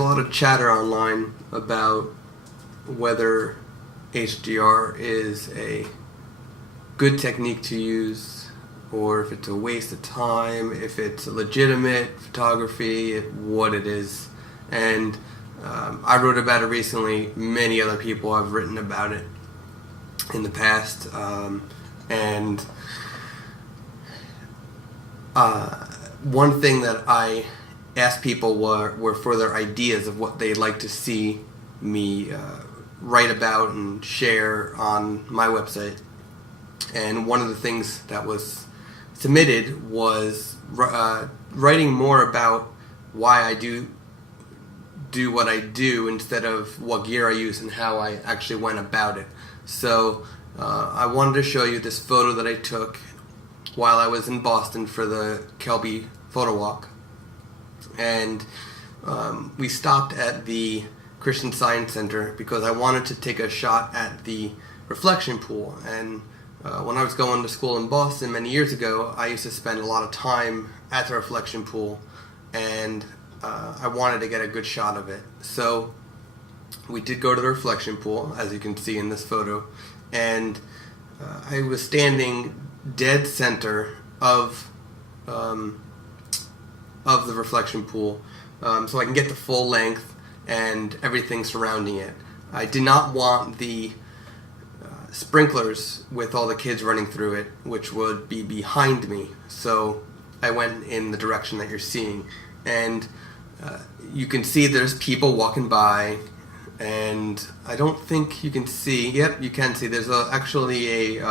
a lot of chatter online about whether HDR is a good technique to use or if it's a waste of time, if it's legitimate photography, what it is. And I wrote about it recently. Many other people have written about it in the past. And one thing that I asked people were for their ideas of what they'd like to see me write about and share on my website. And one of the things that was submitted was writing more about why I do what I do instead of what gear I use and how I actually went about it. So I wanted to show you this photo that I took while I was in Boston for the Kelby photo walk. And we stopped at the Christian Science Center because I wanted to take a shot at the reflection pool. And when I was going to school in Boston many years ago, I used to spend a lot of time at the reflection pool, and I wanted to get a good shot of it. So we did go to the reflection pool, as you can see in this photo, and I was standing dead center of the reflection pool, so I can get the full length and everything surrounding it. I did not want the sprinklers with all the kids running through it, which would be behind me, so I went in the direction that you're seeing. And you can see there's people walking by, and I don't think you can see, yep, you can see there's actually a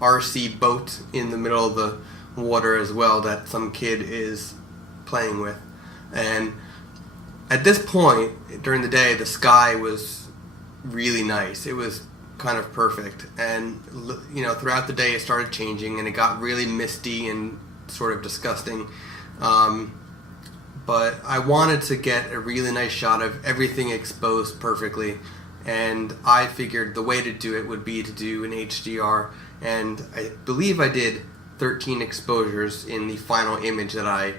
RC boat in the middle of the water as well that some kid is playing with. And at this point during the day, the sky was really nice. It was kind of perfect, and you know, throughout the day it started changing and it got really misty and sort of disgusting, but I wanted to get a really nice shot of everything exposed perfectly, and I figured the way to do it would be to do an HDR, and I believe I did 13 exposures in the final image that I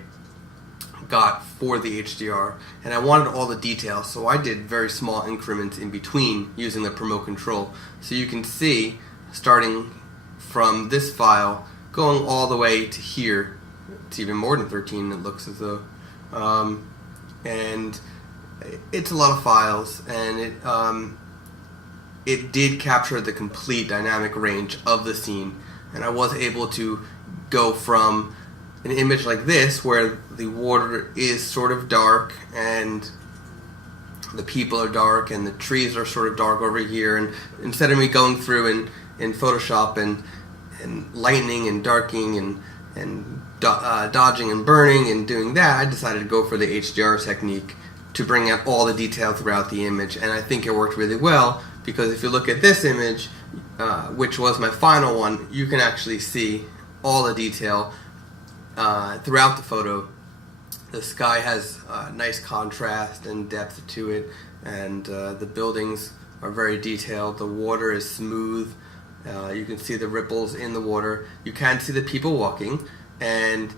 got for the HDR, and I wanted all the details, so I did very small increments in between using the promote control. So you can see, starting from this file, going all the way to here, it's even more than 13, it looks as though, and it's a lot of files, and it did capture the complete dynamic range of the scene, and I was able to go from an image like this where the water is sort of dark and the people are dark and the trees are sort of dark over here, and instead of me going through in Photoshop and lightening and darkening and dodging and burning and doing that, I decided to go for the HDR technique to bring out all the detail throughout the image. And I think it worked really well, because if you look at this image, which was my final one, you can actually see all the detail throughout the photo. The sky has nice contrast and depth to it, and the buildings are very detailed. The water is smooth. You can see the ripples in the water. You can see the people walking. And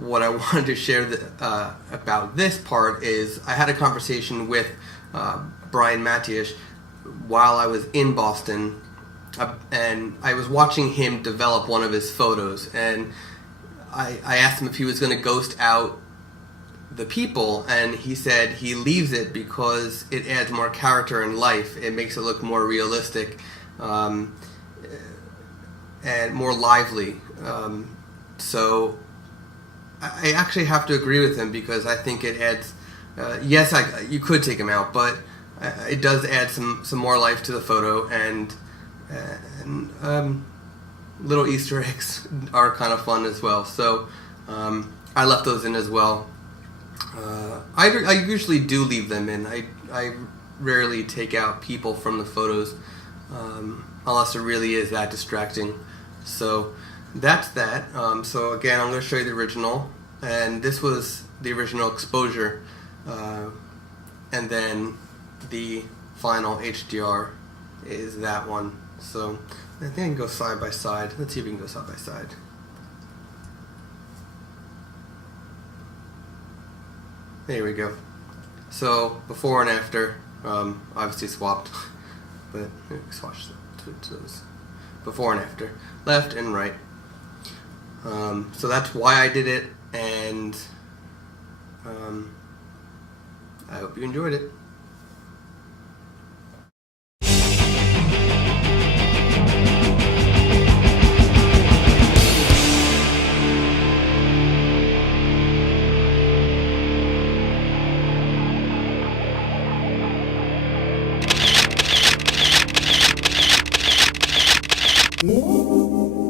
what I wanted to share about this part is I had a conversation with Brian Matiash while I was in Boston, and I was watching him develop one of his photos, and I asked him if he was going to ghost out the people, and he said he leaves it because it adds more character and life. It makes it look more realistic and more lively. So I actually have to agree with him, because I think it adds, yes, you could take him out, but it does add some more life to the photo, and little Easter eggs are kind of fun as well. So I left those in as well. I usually do leave them in. I rarely take out people from the photos unless it really is that distracting. So that's that. So again, I'm going to show you the original, and this was the original exposure, and then the final HDR is that one. So I think I can go side by side. Let's see if we can go side by side. There we go. So before and after, obviously swapped, but swatch those. Before and after, left and right. So that's why I did it, and I hope you enjoyed it. Música